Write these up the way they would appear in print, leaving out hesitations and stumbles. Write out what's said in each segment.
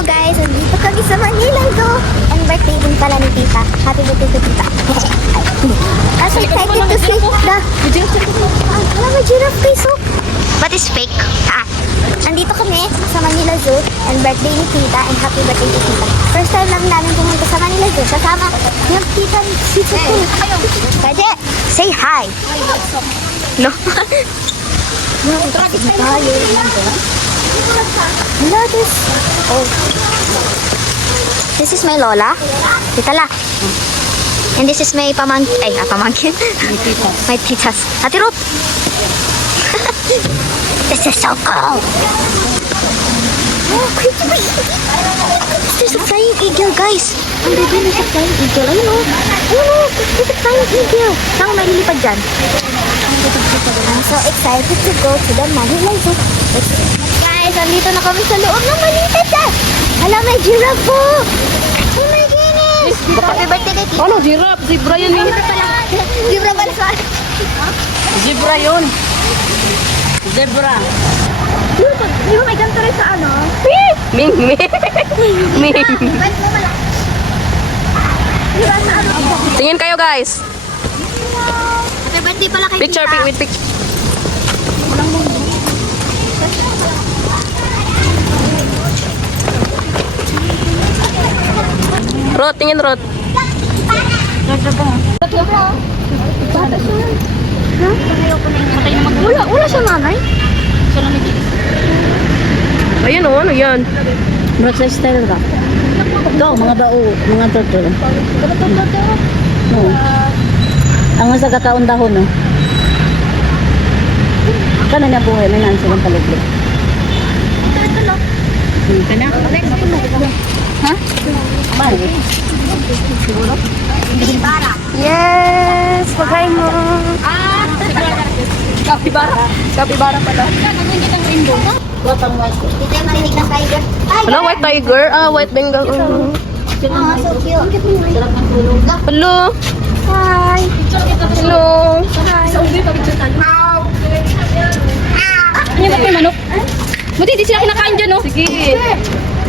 Hello guys, nandito kami sa Manila Zoo. And birthday din pala ni Tita. Happy birthday to Tita. I'm so excited to see the giraffe face. But it's fake. Nandito kami sa Manila Zoo and birthday ni Tita and happy birthday to Tita. First time lang namin pumunta sa Manila Zoo. Kasama yung Tita ni Tita ko. Kaje, say hi. No. Traffic tayo. Lotus. Oh. This is my Lola. Tita La. And this is my pamangkin. My titas. Ate Ruth. This is so cool. Oh, creepy. There's a flying eagle, guys. Ang bebe na sa flying eagle. Ayun o. Ayun o. There's a flying eagle. Saan may lilipad dyan? I'm so excited to go to the Manila Zoo. Guys, andito na kami sa loob ng Manila Zoo. Hala, may giraffe po. Oh my goodness. Happy birthday kay Tita. Ano, giraffe? Zebra yun eh. Zebra pala sa... Zebra yun. Zebra. Di ba may ganito rin sa ano? Ming. Ming. Di ba sa ano? Tingin kayo guys. Happy birthday pala kay Picture, Tita. with picture. Rod, tingin Rod. Wala siya nanay. Ayun o, ano yan? Breakfast style ka? Ito, mga dao, mga turtle. No. Ang sa kataon dahon, no? Kana niya buhay, may naan silang paligid. Kana? Ha? Siguro? Yes! Pagkain mo. Kapibara pala. Watang white. Dito yung marinig ng tiger. Ay! Hello, white tiger. White bengal. Oh, so cute. Hello. Hi! Hello. Ano ba yung manok? Buti, di sila kinakain dyan, no? Sige.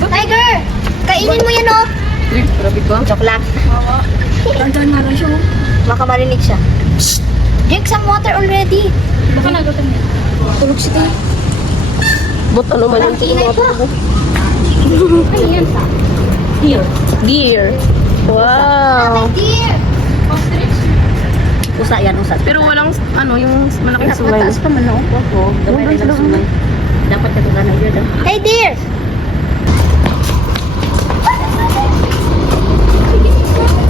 Tiger! Kainin mo yan, oh! Grabe ba? Joke lang. Andan na rin siya. Baka marinig siya. Shh! Drink some water already. Baka nagutan niya. Tulog siya. But ano ba yun? Ingay pa. Ano yan? Here. Deer. Wow. Dear! Usa yan, usa. Pero walang, ano, yung malaking sungay. Mataas pa man, no? Opo. Damay rin ang sumay. Dapat ka tugan na yun, Hey, dear!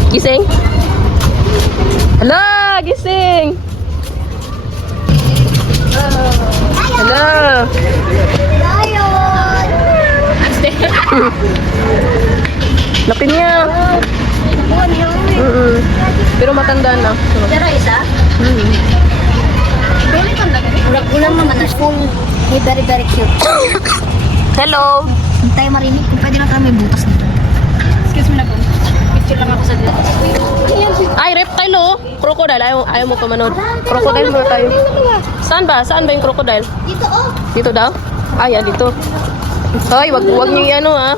Gising? Hello, gising! Hello! Lion! Lapin niya. Pero matanda na. Pero isa? Ulang naman na full. Hey, very, very cute. Hello! Hindi tayo marinig. Kung pwede lang tayo may butas nito. Excuse me na po. Picture lang ako sa dito. Ay, reptile oh! Crocodile. Ayaw mo pa manood. Crocodile mo tayo. Saan ba? Saan ba yung crocodile? Dito, oh! Dito daw? Ah, yan, dito. Ay, wag niyo ano ha.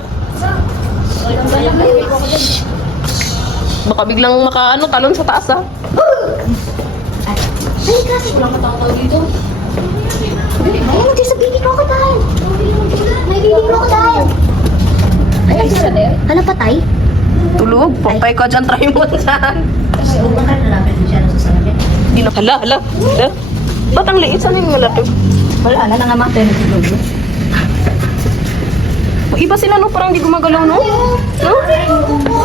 Baka biglang talon sa taas ha. Ay, kasi. Walang matataw dito. Ayun, hindi sa baby crocodile. May baby crocodile. Ay, isa na there. Hala, patay? Tulog. Papay ka dyan. Try mo dyan. Huwag ka lalapit siya sa salamin. Hindi na. Hala. Ba't ang liit? Saan yung malaki? Wala na nga mga tennis dito. Iba sila no, parang hindi gumagalaw no? No?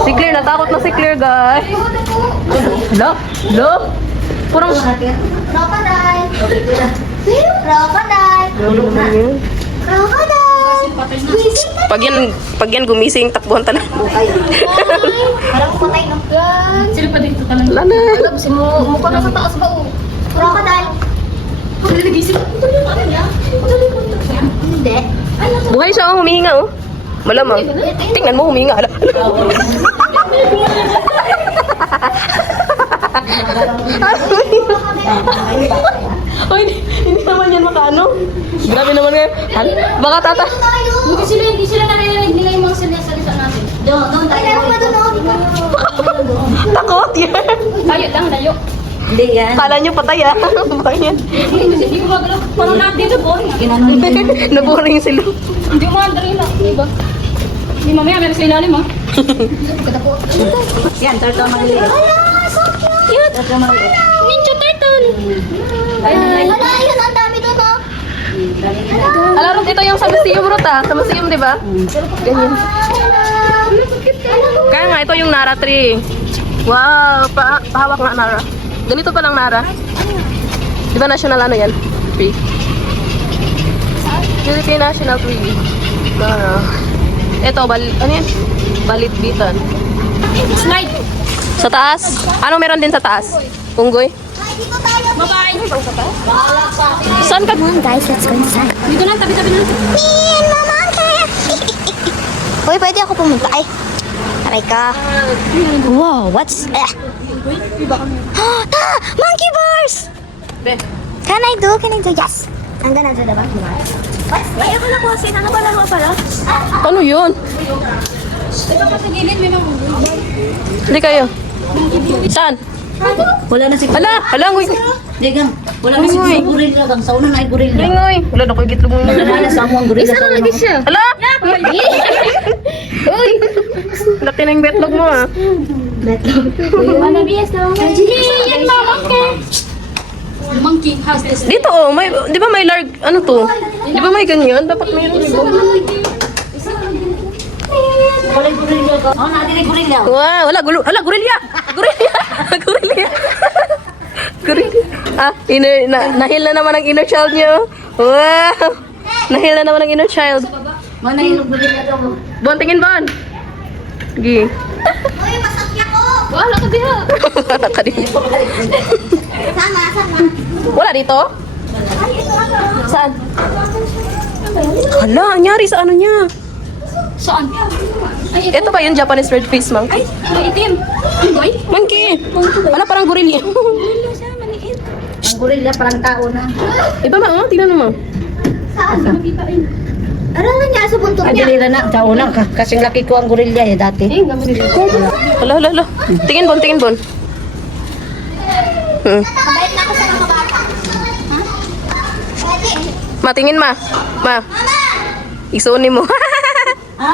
Si Claire, natakot na si Claire guys. Hala? Parang... Crocodile. Crocodile. Crocodile. Pag yan gumising, takbuhan talaga. Parang patay na. Sila pa dito talaga. Wala na. Mukha na sa taas ba, oh? Crocodile. Nagising. Hindi. Buhay siya, humihinga oh. Malamang. Tingnan mo, humihinga. Hala. Oy, hindi naman yan makaano. Grabe naman ngayon. Baka tata. Hindi sila naririnig nila yung mga Doon tayo. Takot yan. Layo lang, layo. Hindi yan. Kala nyo patay ah. Patay yan. Hindi ko magalaw. Parang lahat dito, boring. Ginano niya. Naboring sila. Hindi mo andali na, di ba? Hindi mamaya, meron sa ilalim, ha? Yan, turtle maliliit. Cute! Turtle maliliit. Ninja Turtle! Wala, yun, ang dami doon, oh. Alam, ito yung sa museum route ah. Sa museum, di ba? Ganyan. Kaya nga, ito yung Nara tree. Wow, pahawak nga Nara. Ganito pa lang Nara. Di ba national ano yan? Tree. Philippine National Tree. Nara. Ito, ano yan? Balitbitan. Slide! Sa taas? Ano meron din sa taas? Unggoy? Bye-bye! Saan ka? Come on, guys, let's go inside. Dito na, tabi-tabi na. Me and my monkey. Uy, pwede ako pumunta. Ay, aray ka. Wow, what's... monkey bars! Can I do? Yes. I'm gonna do the monkey bars. Ay, ako na kasi. Ano ba lang pala? Ano yun? Ito pa sa gilid, may mga... Hindi kayo. Saan? Wala na si Hala, nguy. Digang, wala na si Uy. gorilla gang. Sa una na ay gorilla. Nguy. Wala na ko igitlog mo. Wala na sa among gorilla. Isa lagi siya. Hala! Uy! Laki na yung betlog mo ah. Manabiyas na mga... Yan, monkey! Monkey has this... Dito oh, may, di ba may large, ano to? Di ba may ganyan? Dapat mayroon dito. Wala gorilla ka. Oh, na dili gorilla. Wow, hala, gorilla! Gorilla! Gorilla! Gorilla. Ah, nahil na naman ang inner child niyo. Wow! Nahil na naman ang inner child. Mana yung gorilla daw. Bon, tingin Bon. Gi. Uy, masakya ko. Wala ka diha! Wala ka din. Sama. Wala dito? Ay, ito ano? Saan? Hala, ang nyari sa ano niya? Saan? Ay, ito. Ito ba yung Japanese red face monkey? May itim. Ay, Monkey! Ano parang gorilla? Ang gorilla parang tao na. Iba ba? Oh, tingnan mo. Ano nga niya sa buntot Ay, niya? dili na tao na ka. Kasing laki ko ang gorilla eh dati. Hala. Tingin Bon. Kabait na ako sa mga bata. Ha? Pwede. Matingin Ma. Isunin mo. Ha?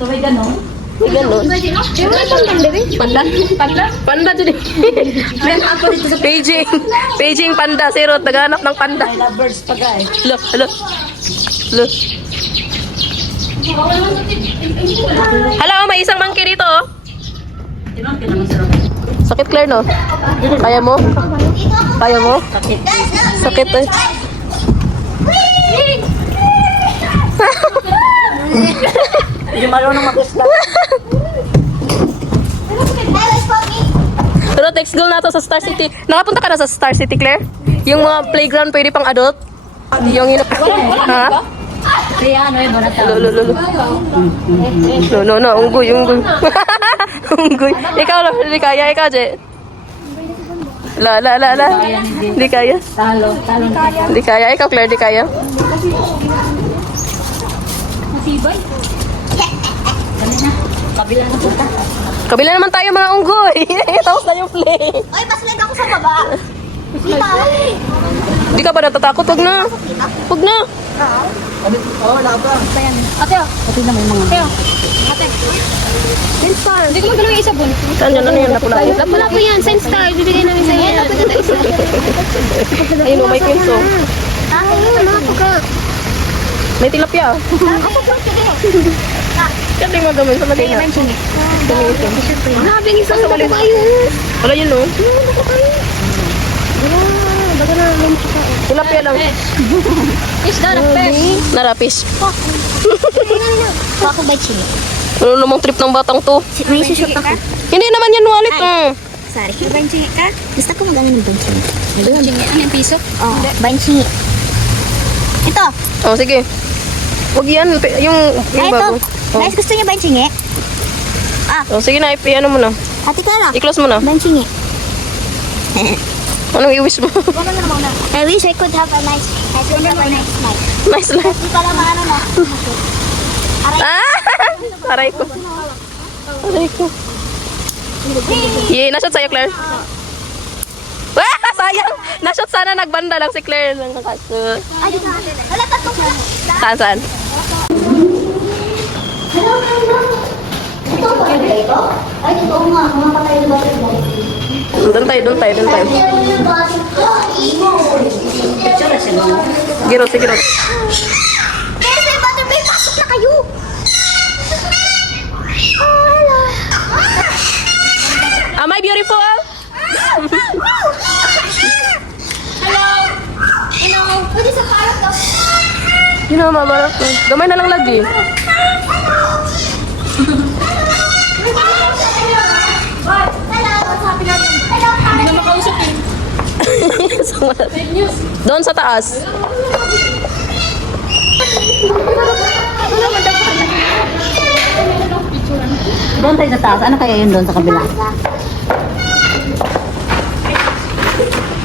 Sabay ganon? Ganun. Panda dyan eh. Beijing panda. Zero, naghanap ng panda. I love birds pa guys. Hala. Hala, may isang monkey dito oh. Tinon naman sila. Sakit Claire no? Kaya mo? Sakit. Sakit eh. Hindi marunong mag-isla. Pero text goal na to sa Star City. Nakapunta ka na sa Star City, Claire? Yung mga playground pwede pang adult? Yung ha? Kaya ano yung barat tao. No, unggoy. Unggoy. Ikaw lang, hindi kaya. Ikaw, Je. La. Hindi kaya. Talo na. Hindi kaya. Ikaw, Claire, hindi kaya. masibay. Kabila na punta. Kabila naman tayo mga unggoy. Tapos na yung play. Uy, maslide ako sa baba. Dito. Hindi ka ba natatakot? Huwag na. Ate, oh. Pati na may mga. Ate, oh. Ate. Senstar. Hindi ko magalaw yung isa, Bon. Saan yun? Ano yun? Napula. Wala po yan, Senstar. Bibigay namin sa iyo. Ayun, may quinso. Ay, mga puka. May tilapia. Kaya tingnan mo naman sa lagay na. Grabe, isang na ba yun? Wala yun, no? Tilapia lang. Isda na fish. Narapis. Ako ba chili? Ano namang trip ng batang to? May sushoot ako. Hindi naman yan wallet. Sorry. Banchingi ka? Gusto ko mag-ano ng banchingi. Ano yung piso? Oo, banchingi. Ito. Oh, sige. Huwag yan. Yung Ay, ito. bago. Oh. Guys, gusto niya banchingi? Oh, sige na. Ano mo na. Ate Clara. I-close mo na. Banchingi. Anong i-wish mo? I wish I could have a nice night. Nice life. Hindi pala maano na. Ah! Aray ko. Aray ko. Yay, na-shot sa'yo, Claire. Wah, sayang. Na-shot sana, nagbanda lang si Claire. Nakakashoot. Ay, dito natin. Wala, tatlong sila. Saan? Ito ba ito? Ay, totoo nga. Mga patay na ba ito? Doon tayo. Giro. Kaya sa butterfly, pasok na kayo! Oh, hello! Am I beautiful? Hello! Pwede sa parang daw. Yun na, mama. Gamay na lang lagi. Doon sa taas. Doon tayo sa taas. Ano kaya yun doon sa kabila?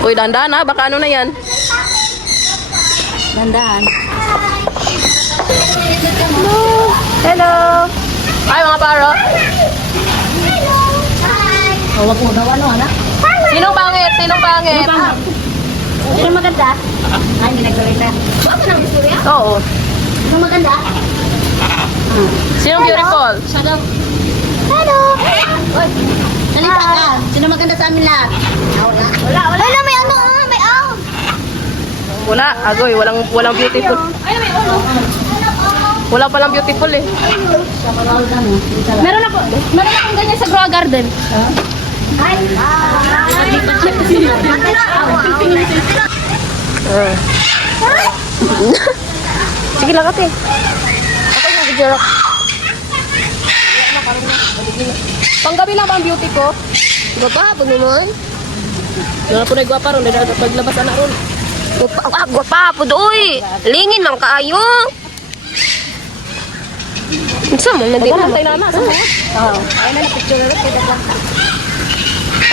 Uy, dandan ha. Baka ano na yan. Dandahan. Hello. Ay, mga paro. Oh, wag mo daw ano, anak. Sinong pangit? Sino maganda? Ay, hindi nagsalita. Huwag ka nang istorya? Oo. Sino maganda? Sinong beautiful? Hello! Salita ka. Sino maganda sa amin lahat? Wala, may ano, may ang. Wala. Agoy, walang beautiful. Wala palang beautiful eh. Meron akong ganyan sa Grow Garden. Ay, Sige lang ate. Ako yung video. Panggabi lang ba ang beauty ko? Gwapa, pag naman. Wala po na gwapa ron. Paglabas anak ron. Gwapa po doy. Lingin man kaayo. Unsa man na di Wala, mo? tayo na nasa.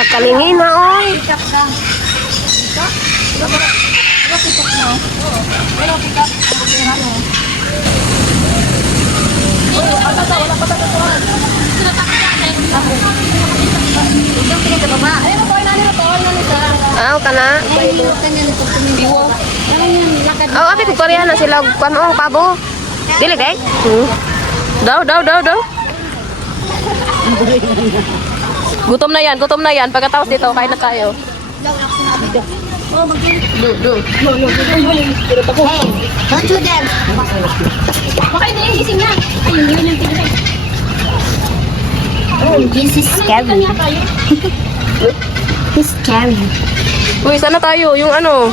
Pagkalingin na oy. Aw kana. Aw abi ko Korea na sila kuno pabo. Dili day. Daw. Gutom na yan. Pagkatapos dito, kain na tayo. Do. don't do them. Baka ito yung gising na. Ayun, yun yung tingin. Oh, this is scary. Kanya kayo. This is scary. Uy, sana tayo. Yung ano,